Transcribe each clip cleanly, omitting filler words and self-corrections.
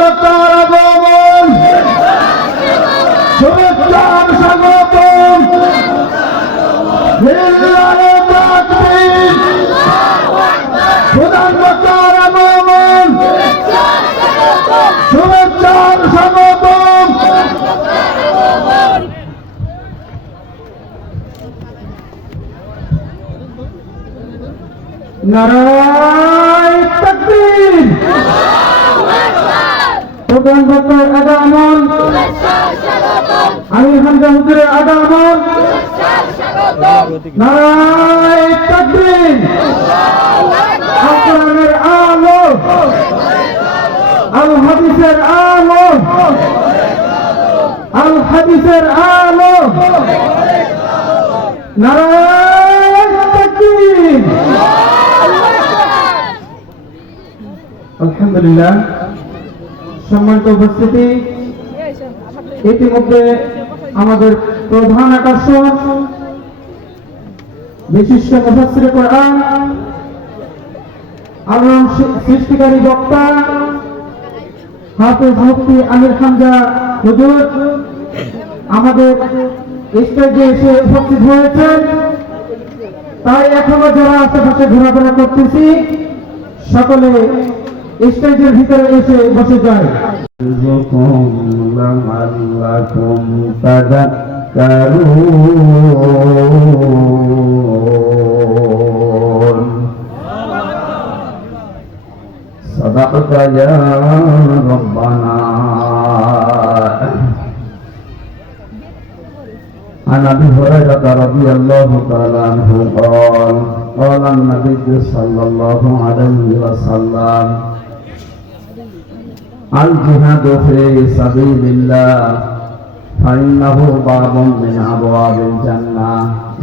বক্তার আগমন, শুভেচ্ছার স্বাগতম, লিল্লাহি তাকবীর। প্রধান বক্তার আগমন, শুভেচ্ছার স্বাগতম। নারায়ে তাকবীর। প্রধান বক্তার আগমন, আমির হামজা হুজুরের আগমন। নারায়ে তাকবীর। কোরআনের আলো, আল হাদিসের আলো, আল হাদিসের আলো। নারায়ে তাকবীর। আলহামদুলিল্লাহ। সম্মানিত উপস্থিতি, ইতিমধ্যে আমাদের প্রধান আকর্ষণ বিশিষ্ট মুফাসসিরে কোরআন, আল্লাহ সৃষ্টিকারী বক্তা হাফেজ মুফতি আমির হামজা হুজুর আমাদের স্টেজে এসে উপস্থিত হয়েছেন। তাই এখনো যারা আশেপাশে ঘোরাফেরা করতেছি সকলে স্টেজের ভিতরে এসে বসে যায়। صدقت يا ربنا. عن ابي هريره رضي الله تعالى عنه قال قال النبي صلى الله عليه وسلم الجهاد في سبيل الله فإنه باب من أبواب الجنة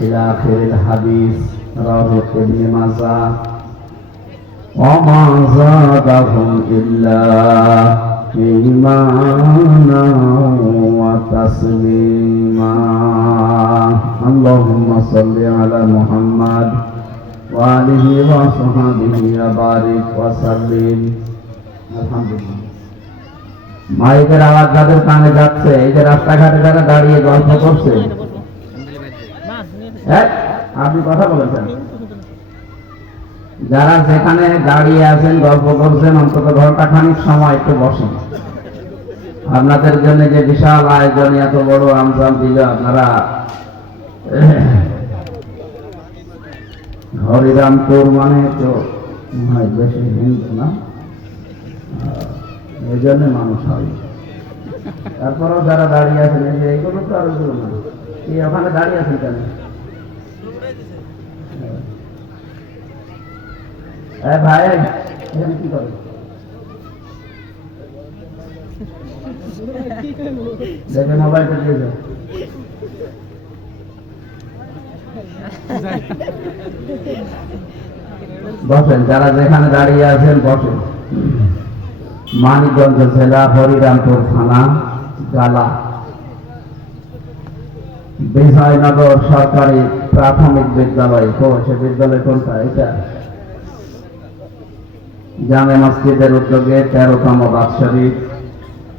إلى آخر الحديث. رواه ابن ماجه. وما زادهم إلا إيمانا وتسليما. اللهم صل على محمد وآله وصحبه وبارك وسلم. الحمدلله. মাইকের আওয়াজ যাদের কানে যাচ্ছে, এই যে রাস্তাঘাটে যারা দাঁড়িয়ে গল্প করছে, আপনি কথা বলেছেন, যারা যেখানে দাঁড়িয়ে আছেন গল্প করছেন, অন্তত ঘন্টা খানিক সময় একটু বসেন। আপনাদের জন্য যে বিশাল আয়োজন, এত বড় আমজাম দিল, আপনারা হরিরামপুর মানে তো বেশি হিন্দু না, এই জন্য মানুষ হয়। তারপরেও যারা দাঁড়িয়ে আছেন, এই যে এইগুলো তো আর ওইগুলো না, এই ওখানে দাঁড়িয়ে আছেন কেন? ভাই এখানে কি করে? দেখে মোবাইলটা দিয়ে যাও। বসেন, যারা যেখানে দাঁড়িয়ে আছেন বসেন। মানিকগঞ্জ জেলা, হরিরামপুর থানা, গালা, বিজয়নগর সরকারি প্রাথমিক বিদ্যালয়। সে বিদ্যালয় কোনটা? এটা জামে মসজিদের উদ্যোগে 13তম বাৎসরিক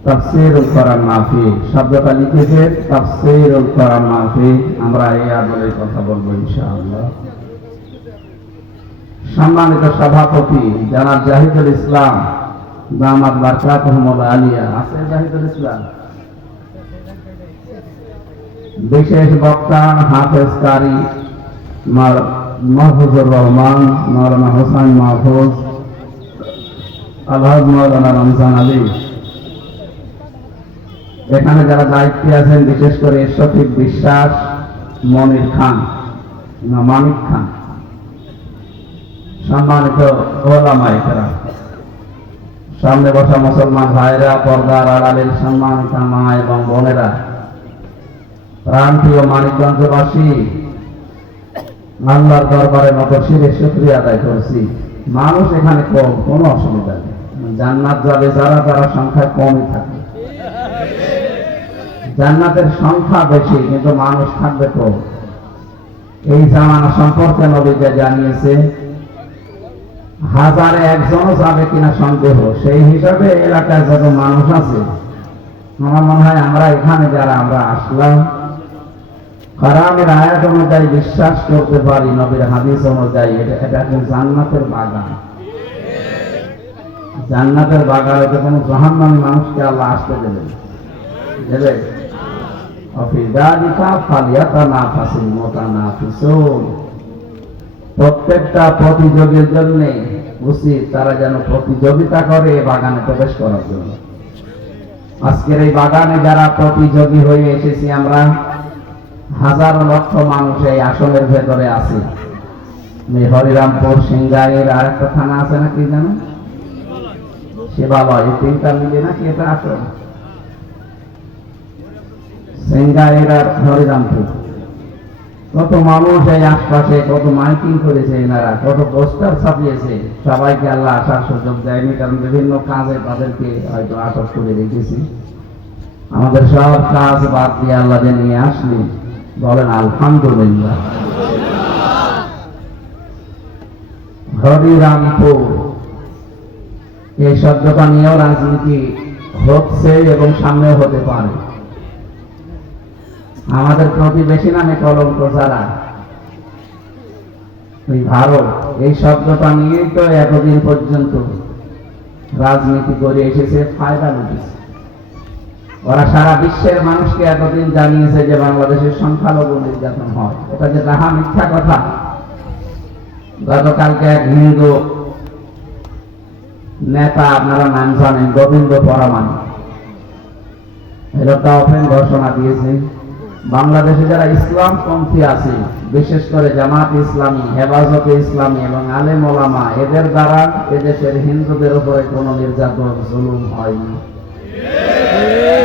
তাফসীরুল কোরআন মাহফিল। শব্দটা লিখেছে তাফসীরুল কোরআন মাহফিল। আমরা এই আদলের কথা বলবো ইনশাআল্লাহ। সম্মানিত সভাপতি জনাব জাহিদুল ইসলাম দামাত বারকাতুহুল আলিয়া, আছে জাহিদুল ইসলাম। বিশেষ বক্তা হাফেজ কারি মাহফুজুর রহমান, মাওলানা হোসেন মাহফুজ, আলহাজ মাওলানা রমজান আলী। এখানে যারা দায়িত্বে আছেন, বিশেষ করে শফিক বিশ্বাস, মনির খান, মানিক খান, সম্মানিত ওলামায়ে কেরাম, সামনে বসা মুসলমান ভাইরা, পর্দার আড়ালের সম্মানিত মা এবং বোনেরা, প্রাণপ্রিয় মানিকগঞ্জবাসী, আল্লাহর দরবারে নতশিরে শুকরিয়া আদায় করছি। মানুষ এখানে কম, কোনো অসুবিধা নেই। জান্নাত যাবে যারা, যারা সংখ্যায় কমই থাকে। জান্নাতের সংখ্যা বেশি, কিন্তু মানুষ থাকবে কম। এই জামানা সম্পর্কে নবী যা জানিয়েছে, হাজারে একজনও যাবে কিনা সন্দেহ। সেই হিসাবে এলাকায় যত মানুষ আছে, আমার মনে হয় আমরা এখানে যারা আমরা আসলাম, কোরআনের আয়াত অনুযায়ী বিশ্বাস করতে পারি, নবীর হাদিস অনুযায়ী এটা একটা জান্নাতের বাগান। জান্নাতের বাগানে তো কোনো জাহান্নামী মানুষকে আল্লাহ আসতে দেবেন, দেবে? প্রত্যেকটা প্রতিযোগীর জন্য উচিত তারা যেন প্রতিযোগিতা করে বাগানে প্রবেশ করার জন্য। আজকের এই বাগানে যারা প্রতিযোগী হয়ে এসেছি আমরা, হাজার লক্ষ মানুষ এই আসনের ভেতরে আছে। হরিরামপুর, সিংগাইর, আর একটা থানা আছে না কি জানো, শিবালয়, এই তিনটা মিলে নাকি এটা আসন। সিংগাইর আর হরিরামপুর, কত মানুষ এই আশপাশে, কত মাইকিং করেছে এনারা, কত পোস্টার ছাপিয়েছে। সবাইকে আল্লাহ আসার সুযোগ দেয়নি, কারণ বিভিন্ন কাজে তাদেরকে হয়তো আটক করে রেখেছি। আমাদের সব কাজ বাদ দিয়ে আল্লাহ যে নিয়ে আসলি, বলেন আলহামদুলিল্লাহ। হরিরামপুর এই শব্দটা নিয়েও রাজনীতি হচ্ছে এবং সামনেও হতে পারে। আমাদের প্রতিবেশী নামে কলঙ্ক যারা, ওই ভারত, এই শব্দটা নিয়েই তো এতদিন পর্যন্ত রাজনীতি করে এসেছে, ফায়দা লুটেছে। ওরা সারা বিশ্বের মানুষকে এতদিন জানিয়েছে যে বাংলাদেশের সংখ্যালঘু নির্যাতন হয়। এটা যে রাহা মিথ্যা কথা। গতকালকে এক হিন্দু নেতা, আপনারা নাম জানেন, গোবিন্দ পরমাণু, এটা ওপেন ঘোষণা দিয়েছে বাংলাদেশে যারা ইসলামপন্থী আছে, বিশেষ করে জামাত ইসলামী, হেফাজতে ইসলামী এবং আলেম ওলামা, এদের দ্বারা এদেশের হিন্দুদের উপরে কোনো নির্যাতন জুলুম হয়নি।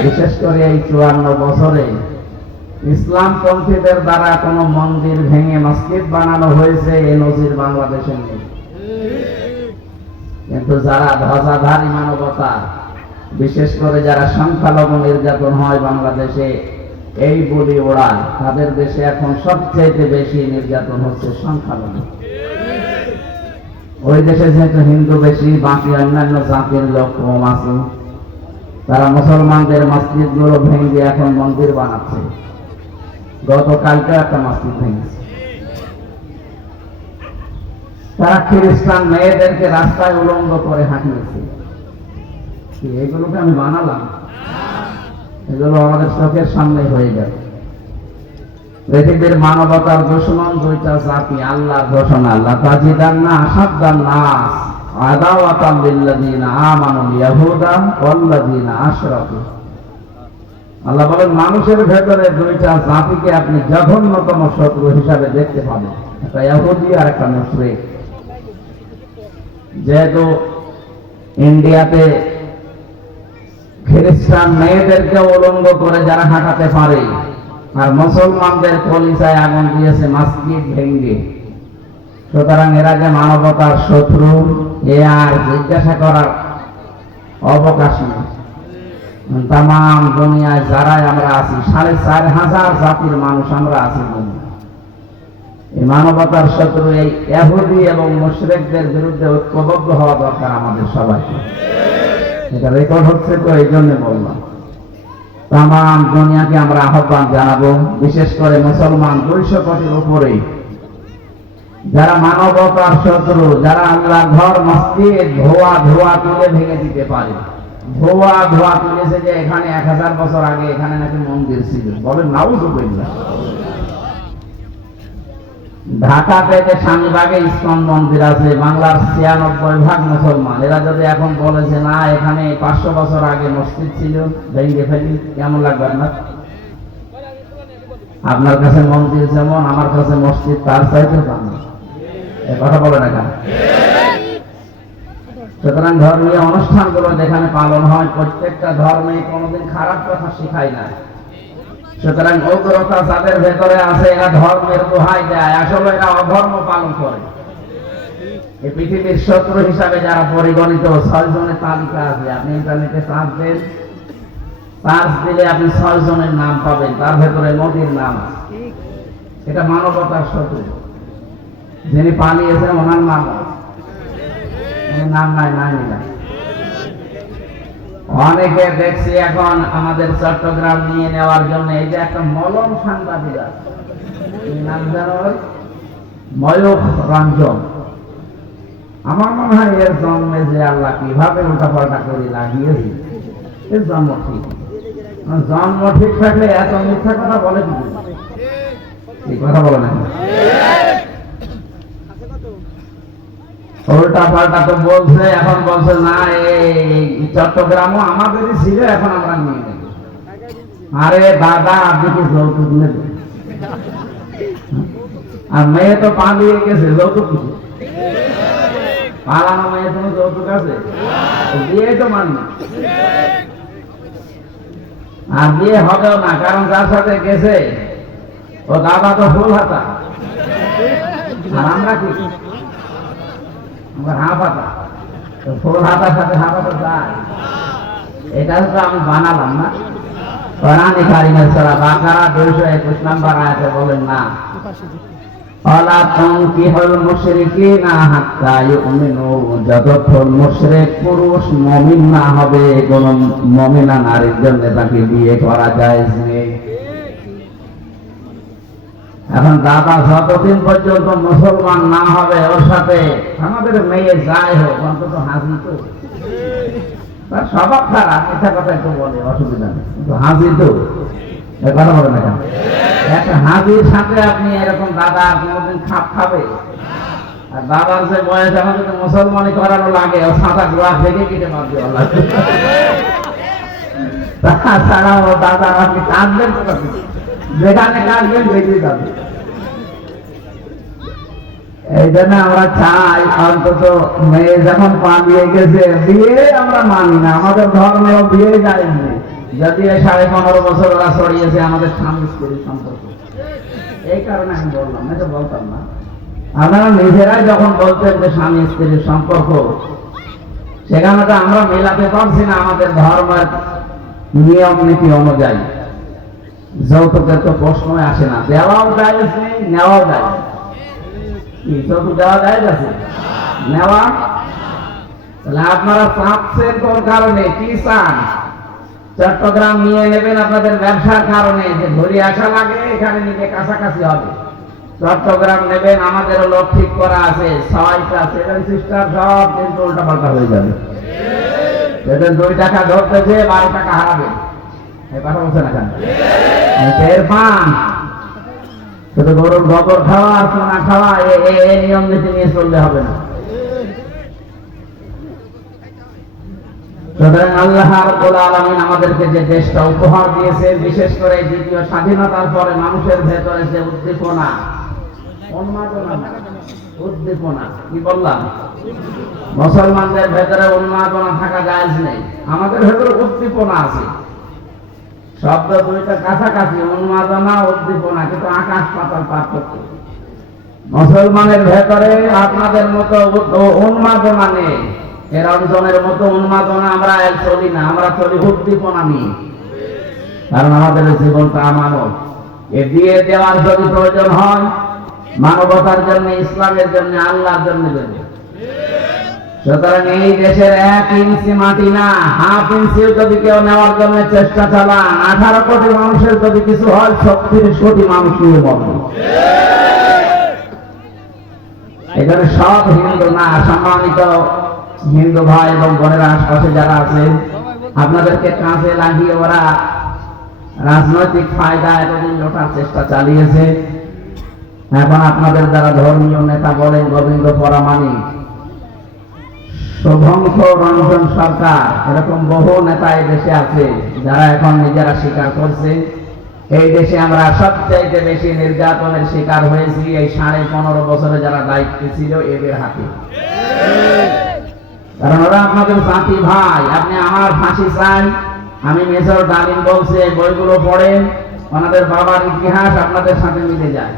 বিশেষ করে এই 54 বছরে ইসলামপন্থীদের দ্বারা কোনো মন্দির ভেঙে মসজিদ বানানো হয়েছে, এই নজির বাংলাদেশে নেই। কিন্তু যারা ধ্বজাধারী মানবতা, বিশেষ করে যারা সংখ্যালঘু নির্যাতন হয় বাংলাদেশে, এই বলি ওড়ায়, তাদের দেশে এখন সবচেয়ে বেশি নির্যাতন হচ্ছে সংখ্যালঘু। ওই দেশে যেহেতু হিন্দু বেশি, বাকি অন্যান্য জাতির লোক কম আছে, তারা মুসলমানদের মসজিদ গুলো ভেঙে এখন মন্দির বানাচ্ছে। গতকালকে একটা মসজিদ ভেঙেছে। তারা খ্রিস্টান মেয়েদেরকে রাস্তায় উলঙ্গ করে হাঁটিয়েছে। এগুলোকে আমি বানালাম? এগুলো আমাদের চোখের সামনে হয়ে যাবে। পৃথিবীর মানবতার দুশমন দুইটা জাতি, আল্লাহর ঘোষণা, লাতাজিদান্না আশাদ্দান নাস আদাওয়াতান লিল্লাযিনা আমানুল ইয়াহুদা ওয়াল্লাযিনা আশরাকু। আল্লাহ বলেন, মানুষের ভেতরে দুইটা জাতিকে আপনি জঘন্যতম শত্রু হিসাবে দেখতে পাবেন, একটা ইহুদি আর একটা মুশরিক। যেহেতু ইন্ডিয়াতে খ্রিস্টান মেয়েদেরকে উলঙ্গ করে যারা হাঁটাতে পারে, আর মুসলমানদের কলিজায় আগুন দিয়েছে মসজিদ ভেঙ্গে, সুতরাং এরা যে মানবতার শত্রু, এ আর জিজ্ঞাসা করার অবকাশ নেই। তাম দুনিয়ায় যারাই আমরা আছি, 4,500 জাতির মানুষ আমরা আছি। এই মানবতার শত্রু এই ইহুদি এবং মুশরিকদের বিরুদ্ধে ঐক্যবদ্ধ হওয়া দরকার আমাদের সবাইকে। এটা রেকর্ড হচ্ছে তো, এই জন্য বললাম। তাম দুনিয়াকে আমরা আহ্বান জানাবো, বিশেষ করে মুসলমান 200 কোটির উপরে যারা মানবতার শত্রু, যারা আল্লাহর ঘর মসজিদ ধোয়া তুলে ভেঙে দিতে পারে। ধোয়া তুলেছে যে এখানে 1000 বছর আগে এখানে নাকি মন্দির ছিল, বলেন নাউযুবিল্লাহ। ঢাকাতে যে শামীবাগে ইসকন মন্দির আছে, বাংলার 96% মুসলমান, এরা যদি এখন বলে যে না এখানে 500 বছর আগে মসজিদ ছিল, ভেঙে ফেলি, কেমন লাগবে আপনার? আপনার কাছে মন্দির যেমন, আমার কাছে মসজিদ তার চাইতে দামি। এই কথা বলে না কেন? সুতরাং ধর্মীয় অনুষ্ঠানগুলো যেখানে পালন হয়, প্রত্যেকটা ধর্মে কোনোদিন খারাপ কথা শেখায় না। সুতরাং উগ্রতা যাদের ভেতরে আছে, এরা ধর্মের দোহাই দেয়, আসলে এরা অধর্ম পালন করে। এই পৃথিবীর শত্রু হিসাবে যারা পরিগণিত 6 জনের তালিকা আছে, আপনি ইন্টারনেটে সার্চ দেন, সার্চ দিলে আপনি 6 জনের নাম পাবেন, তার ভেতরে মোদির নাম আছে। এটা মানবতার শত্রু। যিনি পালিয়েছেন ওনার নাম আছে। নাম নাই নাই নিলাম। অনেকে দেখছি এখন আমাদের চট্টগ্রাম নিয়ে নেওয়ার জন্য এই যে একটা মলম সাংবাদিক আছে, নাম জানো? ময়ূখ রঞ্জন। আমার মনে হয় এর জন্মে যে আল্লাহ কিভাবে উল্টাপাল্টা করে লাগিয়েছি, এর জন্ম ঠিক। জন্ম ঠিক থাকলে এত মিথ্যা কথা বলে কি এই কথা বলে না? উল্টা পাল্টা তো বলছে, এখন বলছে না এই চট্টগ্রামও আমাদেরই ছিল, এখন আমরা নিয়ে নেব। আরে দাদা, আপনি কি যৌতুক নেবেন? আর মেয়ে তো পালিয়ে গেছে, যৌতুক কিছু পালানো মেয়ে কোনো যৌতুক আছে? বিয়ে তো মান না, আর বিয়ে হবেও না, কারণ যার সাথে গেছে ও দাদা তো ফুল হাতা, আর আমরা কি হাফ হাতা। তো ফুল হাতার সাথে হাফ হাতা যায়, এটা তো আমি বানালাম না। কোরআনে কারিমের সূরা বাকারা 221 নম্বর আয়াতে বলেন না, ওয়ালা তুনকিহুল মুশরিকিনা হাত্তা ইউমিনু, যতক্ষণ মুশরিক পুরুষ মুমিন না হবে কোন মুমিনা নারীর জন্য তাকে বিয়ে করা জায়েজ নেই। এখন দাদা যতদিন পর্যন্ত মুসলমান না হবে ওর সাথে আমাদের মেয়ে যাই হোক অন্তত হাসি তো, তার স্বভাব খারাপ, মিথ্যা কথা একটু বলে, অসুবিধা নেই, কিন্তু হাসি তো কথা বলে না কেন? একটা হাসির সাথে আপনি এরকম দাদা কোনোদিন খাপ খাবে? আর দাদার যে বয়স এখন যদি মুসলমানি করানো লাগে, ও সাঁতা গোয়া থেকে কেটে মারবে আল্লাহ। তাছাড়া ও দাদা আপনি কাঁদবেন কোথা থেকে? যেখানে কাঁদবেন বেরিয়ে যাবে। এই জন্য আমরা চাই অন্তত মেয়ে যখন পালিয়ে গেছে, বিয়ে আমরা মানি না, আমাদের ধর্মেও বিয়ে যায়নি। যদি 15.5 বছর ওরা ছড়িয়েছে আমাদের স্বামী স্ত্রীর সম্পর্ক, এই কারণে আমি বললাম, না তো বলতাম না। আপনারা নিজেরাই যখন বলতেন যে স্বামী স্ত্রীর সম্পর্ক, সেখানে তো আমরা মেলাতে পারছি না আমাদের ধর্মের নিয়ম নীতি অনুযায়ী। যৌতুকের তো প্রশ্নই আসে না, দেওয়াও জায়েজ নেই, নেওয়াও জায়েজ। যৌতুক দেওয়া জায়েজ আছে, নেওয়া? তাহলে আপনারা চাচ্ছেন কোন কারণে? কি চান? চট্টগ্রাম নিয়ে নেবেন আপনাদের ব্যবসার কারণে, যে ঘুরে আসা লাগে, এখানে নিতে কাছাকাছি হবে। চট্টগ্রাম নেবেন, আমাদেরও লোক ঠিক করা আছে, 6টা 7 সিস্টার সব কিন্তু উল্টা পাল্টা হয়ে যাবে। সেদিন 2 টাকা ধরতেছে, 12 টাকা হারাবে। এই কথা বলছে না কেন? এর পান শুধু গরুর গোবর খাওয়া আর সোনা খাওয়া, এই নিয়ম নীতি নিয়ে চললে হবে না। সুতরাং আল্লাহ রাব্বুল আলামিন আমাদেরকে যে দেশটা উপহার দিয়েছে, বিশেষ করে দ্বিতীয় স্বাধীনতার পরে মানুষের ভেতরে যে উদ্দীপনা, উন্মাদনা, উদ্দীপনা, কি বললাম? মুসলমানদের ভেতরে উন্মাদনা থাকা জায়েজ নেই, আমাদের ভেতরে উদ্দীপনা আছে। শব্দ দুইটা কাছাকাছি, উন্মাদনা উদ্দীপনা, কিন্তু আকাশ পাতাল পার্থক্য। মুসলমানের ভেতরে আপনাদের মতো উন্মাদনা নেই, এর অঞ্চলের মতো উন্মাদনা আমরা চলি না, আমরা চলি উদ্দীপনা নিয়ে। কারণ আমাদের জীবনটা আমানত, এ দিয়ে দেওয়ার যদি প্রয়োজন হয় মানবতার জন্য, ইসলামের জন্য, আল্লাহর জন্য দেবে। সুতরাং এই দেশের 1 ইঞ্চি মাটি না, হাফ ইঞ্চি যদি কেউ নেওয়ার জন্য চেষ্টা চালান, 18 কোটি মানুষের যদি কিছু হয়, 36 কোটি মানুষ নিয়ে মরবে। এখানে সব হিন্দু না, সম্মানিত হিন্দু ভাই এবং বোনেরা আশপাশে যারা আছেন, আপনাদেরকে কাজে লাগিয়ে ওরা রাজনৈতিক ফায়দা এতদিন লোটার চেষ্টা চালিয়েছে। এখন আপনাদের যারা ধর্মীয় নেতা বলেন, গোবিন্দ পরামানিক, শুভঙ্কর রঞ্জন সরকার, এরকম বহু নেতা এই দেশে আছে যারা এখন নিজেরা স্বীকার করছে এই দেশে আমরা সবচাইতে বেশি নির্যাতনের শিকার হয়েছি এই 15.5 বছরে যারা দায়িত্বে ছিল এদের হাতে। কারণ ওরা আপনাদের জাতি ভাই, আপনি আমার ফাঁসি চাই, আমি মেজর ডালিম বলছে, বইগুলো পড়েন, ওনাদের বাবার ইতিহাস আপনাদের সাথে মিলে যায়।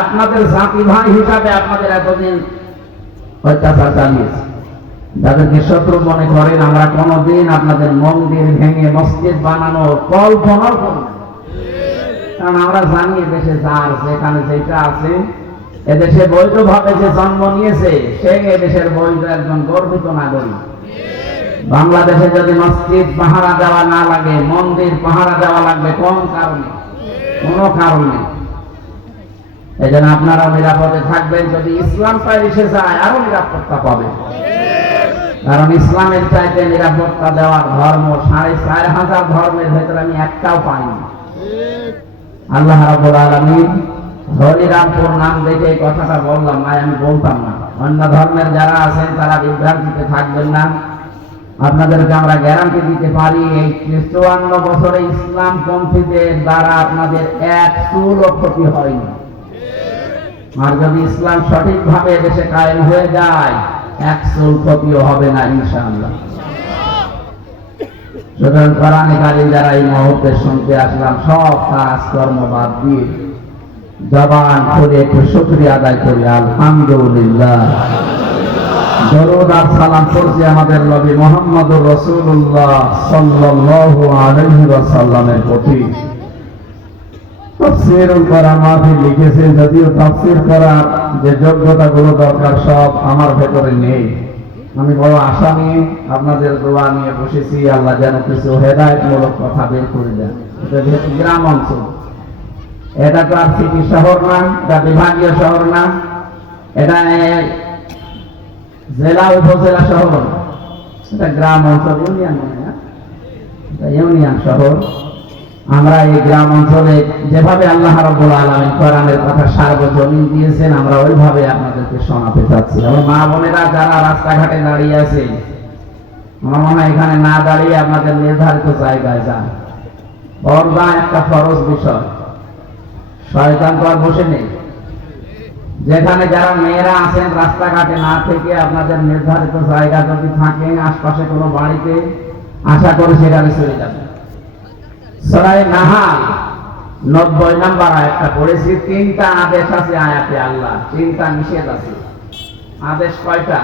আপনাদের জাতি ভাই হিসাবে আপনাদের এতদিন অত্যাচার চালিয়েছে। যাদেরকে শত্রু মনে করেন, আমরা কোনদিন আপনাদের মন্দির ভেঙে মসজিদ বানানোর কল্পনাও করি না। কারণ আমরা জানি দেশে যা আছে, এখানে যেটা আছে এদেশে বৈধভাবে যে জন্ম নিয়েছে সে এদেশের বৈধ একজন গর্বিত নাগরিক। বাংলাদেশে যদি মসজিদ পাহারা দেওয়া না লাগে, মন্দির পাহারা দেওয়া লাগবে কোন কারণে? কোনো কারণে। এই জন্য আপনারা নিরাপদে থাকবেন। যদি ইসলামটা এসে যায় আরো নিরাপত্তা পাবে, কারণ ইসলামের চাইতে নিরাপত্তা দেওয়ার ধর্ম 4,500 ধর্মের ভেতরে আমি একটাও পাইনি। আল্লাহ রাব্বুল আলামিন হরিরামপুর নাম দেখে এই কথাটা বললাম, না আমি বলতাম না। অন্য ধর্মের যারা আছেন তারা বিভ্রান্তিতে থাকবেন না। আপনাদেরকে আমরা গ্যারান্টি দিতে পারি এই 54 বছরে ইসলাম পন্থীদের দ্বারা আপনাদের এক চুলও ক্ষতি হয়নি। আর যদি ইসলাম সঠিকভাবে দেশে কায়েম হয়ে যায় এক চুল ক্ষতিও হবে না ইনশাআল্লাহ। সুতরাং কোরআনে কারিম যারা এই মুহূর্তে শুনতে আসলাম, সব কাজ কর্ম বাদ দিয়ে জবান খুলে একটু শুকরিয়া আদায় করি আলহামদুলিল্লাহ। দরুদ আর সালাম করছি আমাদের নবী মুহাম্মদুর রাসূলুল্লাহ সাল্লাল্লাহু আলাইহি ওয়াসাল্লামের প্রতি। তাফসীরুল কোরআন মাহফিল লিখেছেন, যদিও তাফসীর করার যে যোগ্যতাগুলো দরকার সব আমার ভেতরে নেই। আমি বড় আশা নিয়ে আপনাদের দোয়া নিয়ে বসেছি, আল্লাহ যেন কিছু হেদায়েতমূলক কথা বের করে দেন। এটা যেহেতু গ্রাম অঞ্চল, এটা তো আর সিটি শহর না, এটা বিভাগীয় শহর না, এটা জেলা উপজেলা শহর, এটা গ্রাম অঞ্চল, ইউনিয়ন ইউনিয়ন শহর। আমরা এই গ্রাম অঞ্চলে যেভাবে আল্লাহ রাব্বুল আলামিন কোরআনের কথা সার্বজনীন দিয়েছেন, আমরা ওইভাবে আপনাদেরকে শোনাতে চাচ্ছি। আমার মা বোনেরা যারা রাস্তাঘাটে দাঁড়িয়ে আছে, আমার মনে হয় এখানে না দাঁড়িয়ে আপনাদের নির্ধারিত জায়গায় যান। পর্দা একটা ফরজ বিষয়, শয়তান তো আর বসে নেই। যেখানে যারা মেয়েরা আছেন রাস্তাঘাটে না থেকে আপনাদের নির্ধারিত জায়গা যদি থাকে আশপাশে কোনো বাড়িতে, আশা করি সেখানে চলে যাবে। সূরা নাহাল 90 নম্বর আয়াতটা পড়েছি। 3টা আদেশ আছে আয়াতে আল্লাহ, 3টা নিষেধ আছে। আদেশ কয়টা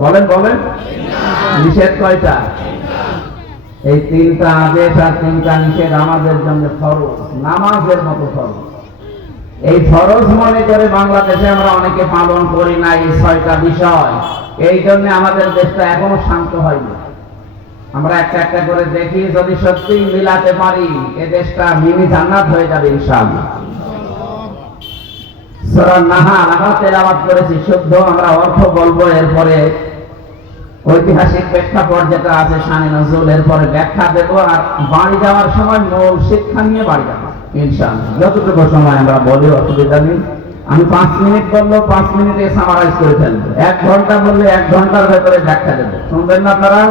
বলেন বলেন? নিষেধ কয়টা? এই 3টা আদেশ আর 3টা নিষেধ আমাদের জন্য ফরজ, নামাজের মতো ফরজ। এই ফরজ মনে করে বাংলাদেশে আমরা অনেকে পালন করি না এই 6টা বিষয়। এই জন্য আমাদের দেশটা এখনো শান্ত হয়নি। আমরা একটা একটা করে দেখি, যদি সত্যি মিলাতে পারি এ দেশটা মিনি জান্নাত হয়ে যাবে ইনশাআল্লাহ। সূরা নাহাল আমরা তেলাওয়াত করেছি, শুদ্ধ আমরা অর্থ বলবো, এরপরে ঐতিহাসিক প্রেক্ষাপট যেটা আছে শানে নজরুল, এরপরে ব্যাখ্যা দেব, আর বাড়ি যাওয়ার সময় মূল শিক্ষা নিয়ে বাড়ি যাব ইনশাআল্লাহ। যতটুকু সময় আমরা বলি অসুবিধা নেই। আমি 5 মিনিট বলবো, 5 মিনিটে সামারাইজ করে ফেলবো। 1 ঘন্টা বললে 1 ঘন্টার ভেতরে ব্যাখ্যা দেব। শুনবেন না আপনারা?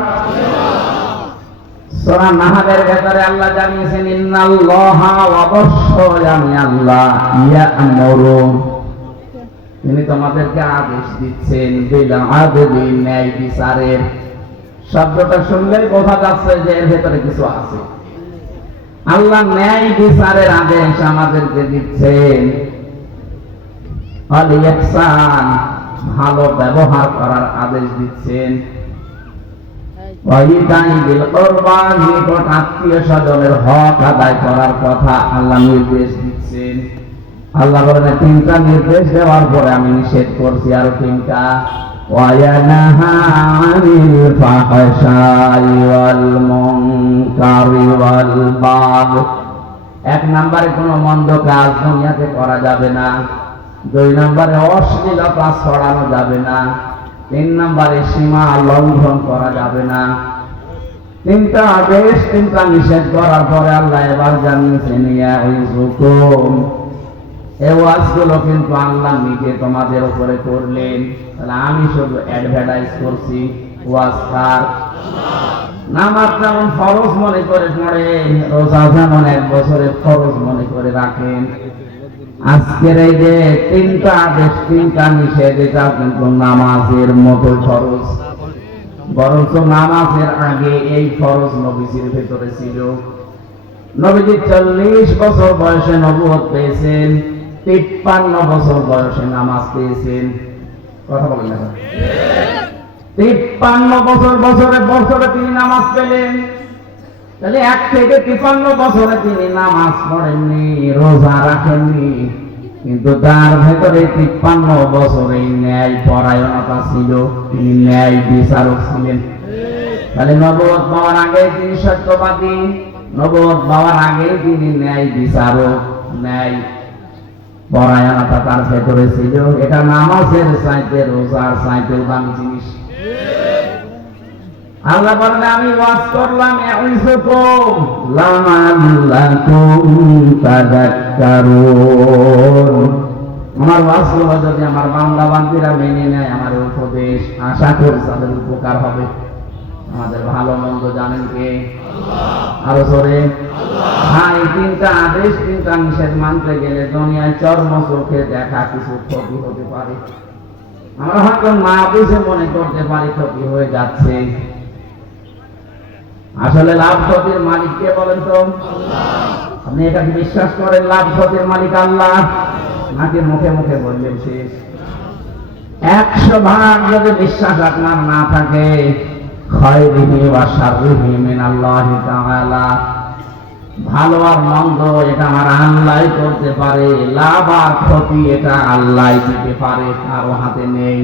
সূরা নাহালের ভেতরে আল্লাহ জানিয়েছেন, ইন্নাল্লাহা অবশ্যই আমি আল্লাহ ইয়া'মুরু, তিনি তোমাদেরকে আদেশ দিচ্ছেন বিল আদলি, ন্যায় বিচারের। শব্দটা শুনলেই বোঝা যাচ্ছে যে এর ভেতরে কিছু আছে। আল্লাহ ন্যায় বিচারের আদেশ আমাদেরকে দিচ্ছেন। ওয়াল ইহসান, ভালো ব্যবহার করার আদেশ দিচ্ছেন। নিকট আত্মীয় স্বজনের হক আদায় করার কথা আল্লাহ নির্দেশ দিচ্ছেন। আল্লাহ বলেন 3টা নির্দেশ দেওয়ার পরে আমি নিষেধ করছি আরো 3টা। ওয়ায়ানহা আনিল ফাহশাই ওয়াল মুনকারি ওয়াল বাগি, 1 নম্বরে কোনো মন্দ কাজ দুনিয়াতে করা যাবে না। 2 নম্বরে অশ্লীলতা ছড়ানো যাবে না। 3 নম্বরে সীমা লঙ্ঘন করা যাবে না। 3টা আদেশ 3টা নিষেধ করার পরে আল্লাহ এবার জানিয়েছেন, ইয়াইযুকুম, এই ওয়াজগুলো কিন্তু আল্লাহ নিজে তোমাদের উপরে করলেন। তাহলে আমি শুধু অ্যাডভার্টাইজ করছি। ওয়াজ কার? নামাজ যেমন ফরজ মনে করে পড়েন, রোজা যেমন 1 বছরে ফরজ মনে করে রাখেন, আজকের এই যে 3টা আদেশ 3টা নিষেধ, এটা কিন্তু নামাজের মতো ফরজ। বরঞ্চ নামাজের আগে এই ফরজ নবীজির ভেতরে ছিল। নবীজি 40 বছর বয়সে নবুয়ত পেয়েছেন, 53 বছর বয়সে নামাজ পেয়েছেন। কথা বলেন না? 53 বছরে তিনি নামাজ পেলেন। তাহলে 1 থেকে 53 বছরে তিনি নামাজ পড়েননি, রোজা রাখেননি। কিন্তু তার ভেতরে 53 বছর এই ন্যায় পরায়ণতা ছিল, তিনি ন্যায় বিচারক ছিলেন। তাহলে নবুয়ত পাওয়ার আগে তিনি সত্যবাদী, নবুয়ত পাওয়ার আগে তিনি ন্যায় বিচারক, ন্যায় পরায়ণতা তার ভেতরে ছিল। এটা নামাজের চাইতে, রোজার চাইতে দামি জিনিস। আল্লাহ বলেন, আমি ওয়াজ করলাম ইয়াউযুকুম লাআল্লাকুম তাযাক্কারুন। আমার ওয়াজ হলো যদি আমার বান্দা বান্দীরা মেনে নেয় আমার উপদেশ, আশা করি তাদের উপকার হবে। আমাদের ভালো মন্দ জানেন কে? আল্লাহ। আরো জোরে আল্লাহ। হ্যাঁ, এই তিনটা আদেশ, তিনটা নিষেধ মানতে গেলে দুনিয়ায় চর্ম চোখে দেখা কিছু ক্ষতি হতে পারে। আমরা হয়তো না বুঝে মনে করতে পারি ক্ষতি হয়ে যাচ্ছে, আসলে লাভ ক্ষতির মালিক কে বলেন তো? আল্লাহ। আপনি এটা বিশ্বাস করেন লাভ ক্ষতির মালিক আল্লাহ, নাকি মুখে মুখে বললেন শেষ? 100 ভাগ যদি বিশ্বাস আপনার না থাকে, খায়রিহি ওয়া শাররিহি মিনাল্লাহি তাআলা, ভালো আর মন্দ এটা আমার আল্লাহই করতে পারে, লাভ আর ক্ষতি এটা আল্লাহই দিতে পারে, কারো হাতে নেই।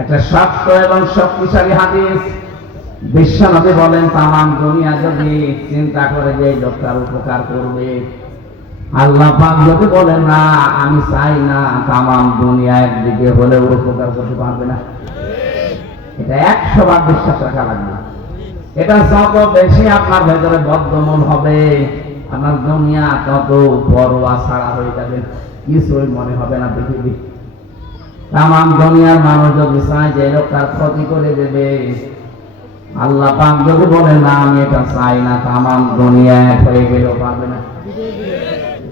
একটা শক্ত এবং শক্তিশালী হাদিস, বিশ্বনবী বলেন তামাম দুনিয়া যদি চিন্তা করে যে এই লোকটার উপকার করবে, আল্লাহ পাক যদি বলেন না আমি চাই না, তামাম দুনিয়া একদিকে হলেও উপকার করতে পারবে না। এটা 100 ভাগ বিশ্বাস রাখা লাগবে। এটা যত বেশি আপনার ভেতরে বদ্ধমূল হবে, আপনার দুনিয়া তত পরোয়া ছাড়া হয়ে যাবে, কিছুই মনে হবে না পৃথিবী। তামাম দুনিয়ার মানুষ যদি চায় যে লোকটার ক্ষতি করে দেবে, আল্লাহ পাক যদি বলেন না আমি এটা চাই না, তামাম দুনিয়া এক হয়ে গেলেও পারবে না।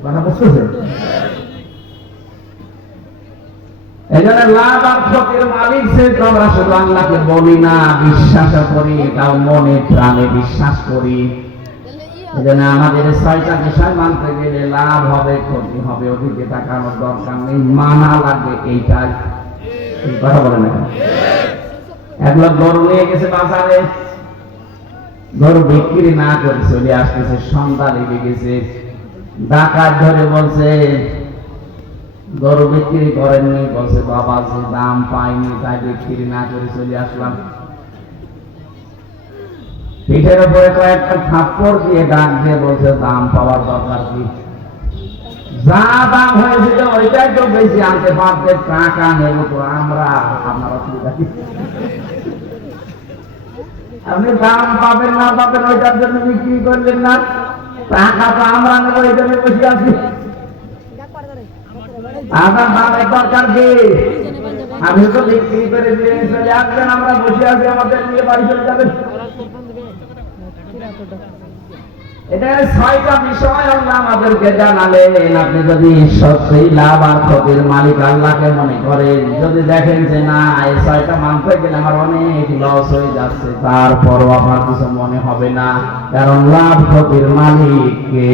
কথা বুঝতেছেন? এজন্য লাভ আর ক্ষতির মালিক সে, আমরা শুধু আল্লাহকে বলি না, বিশ্বাস করি, তাও মনে প্রাণে বিশ্বাস করি। এজন্য আমাদের 6টা বিষয় মানতে গেলে লাভ হবে ক্ষতি হবে, ওদিকে তাকানোর দরকার নেই, মানা লাগে এইটাই। কথা বলেন না? এক লোক গরু নিয়ে গেছে বাজারে, গরু বিক্রি না করে চলে আসতেছে, সন্ধ্যা লেগে গেছে, ডাকাত ধরে বলছে গরু বিক্রি করেননি, বলছে বাবা যে দাম পাইনি তাই বিক্রি না করে চলে আসলাম। পিঠের উপরে কয়েকটা থাপ্পড় দিয়ে ডাক দিয়ে বলছে দাম পাওয়ার দরকার কি, যা দাম হয়েছিল ওইটাই তো বেশি আনতে পারতে, টাকা নেব তো আমরা, আপনার অসুবিধা কি? আপনি দাম পাবেন না পাবেন ওইটার জন্য বিক্রি করলেন না, টাকা তো আমরা নেব এই জন্য বসে আছি। আপনার দামের দরকার কি? আপনি তো বিক্রি করে দিয়ে চলে আসবেন, আমরা বসে আছি, আমাদের নিয়ে বাড়ি চলে যাবেন। এটা 6টা বিষয় আল্লাহ আমাদেরকে জানালেন। আপনি যদি সত্যি লাভ আর ক্ষতির মালিক আল্লাহকে মনে করেন, যদি দেখেন যে না এই 6টা মানতে গেলে আমার অনেক লস হয়ে যাচ্ছে, তারপরও আপনার কিছু মনে হবে না, কারণ লাভ ক্ষতির মালিক কে?